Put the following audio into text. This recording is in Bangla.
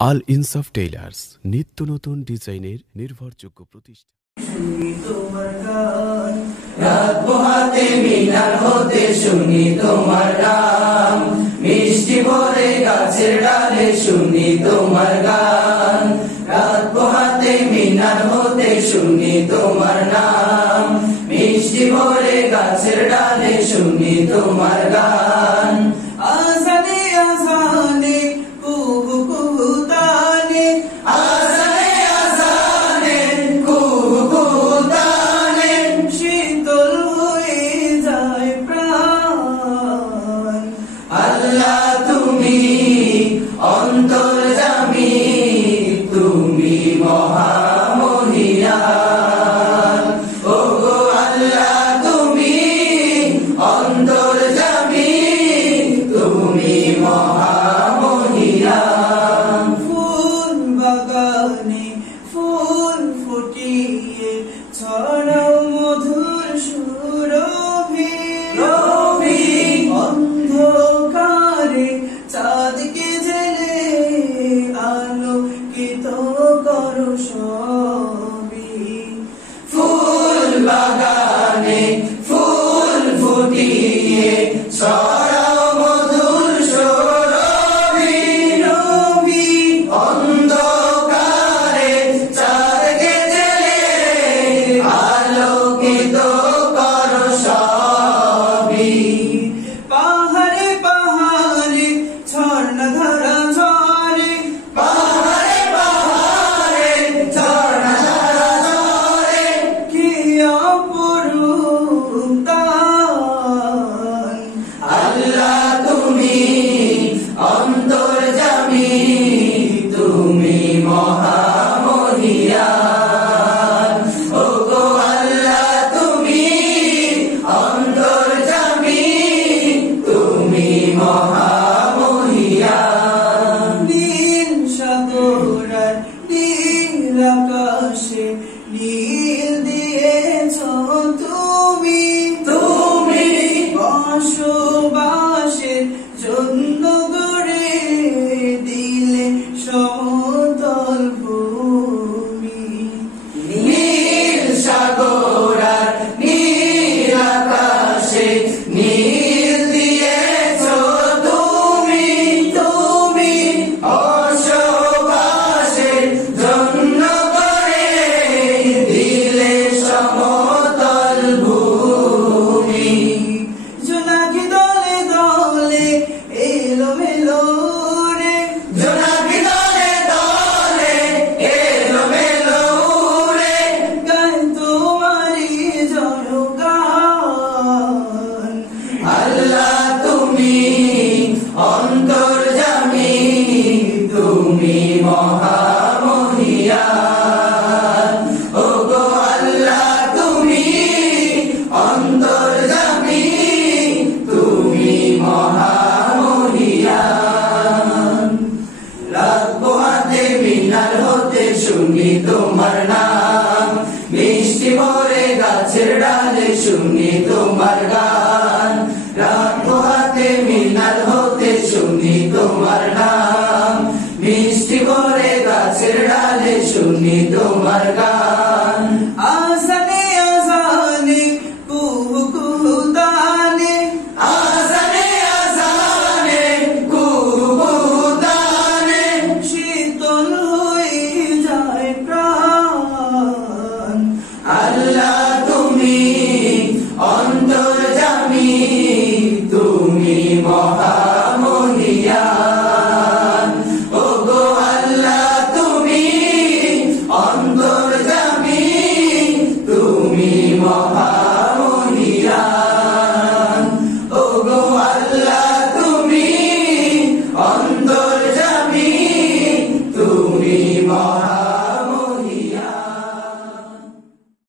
আল ইনসাফ টেইলার্স, নিত্য নতুন ডিজাইনের নির্ভরযোগ্য প্রতিষ্ঠান। রাত পোহাতে মিনার হতে শুনি তোমার নাম, মিষ্টি ভরে গাছের ডালে শুনি তোমার গান। রাত পোহাতে মিনার হতে শুনি তোমার নাম, মিষ্টি ভরে গাছের ডালে শুনি তোমার গান। আজানে আজানে কুহু কুহু তানে, আজানে আজানে কুহু কুহু তানে, শীতল হয়ে যায় প্রাণ। আল্লাহ তুমি অন্তর্যামী, তুমি মহামহিয়ান। ও গো আল্লাহ তুমি অন্তর্যামী, তুমি মহামহিয়ান। ফুল বাগানে ফুল ফুটিয়ে ছড়াও মধুর সুরভি, রবি অন্ধকারে চাঁদকে জেলে আলোকিত করো সবই। ফুল বাগানে ফুল ফুটিয়ে ছড়াও মধুর সুরভি, রবি অন্ধকারে চাঁদকে জেলে আলোকিত করো সবই। পাহাড়ে পাহাড়ে ঝর্ণা ধারা ঝরে, পাহাড়ে পাহাড়ে ঝর্ণা ধারা ঝরে, কি অপরূপ দান। আল্লাহ তুমি অন্তর্যামী, তুমি মহামহিয়ান। ও গো আল্লাহ তুমি অন্তর্যামী, তুমি মহামহিয়ান। নীল সাগর আর নীল আকাশে নীল দিয়েছ তুমি, তুমি বসবাসের জন্য গড়ে দিলে সমতল ভূমি। নীল সাগর আর নীল আকাশে নীল দিয়েছ তুমি, তুমি বসবাসের জন্য গড়ে দিলে সমতল ভূমি। জোনাকি দলে দলে এলো মেলো রে, জোনাকি দলে দলে এলো মেলো রে, গান তোমারি জয়গান। আল্লাহ তুমি অন্তর্যামী, তুমি মহামহিয়ান। ও গো আল্লাহ তুমি অন্তর্যামী, তুমি মহামহিয়ান। রাত পোহাতে মিনার হতে শুনি তোমার নাম, মিষ্টি ভরে গাছের ডালে শুনি তোমার গান। রাত পোহাতে মিনার হতে শুনি তোমার নাম, মিষ্টি ভরে গাছের ডালে শুনি তোমার গান।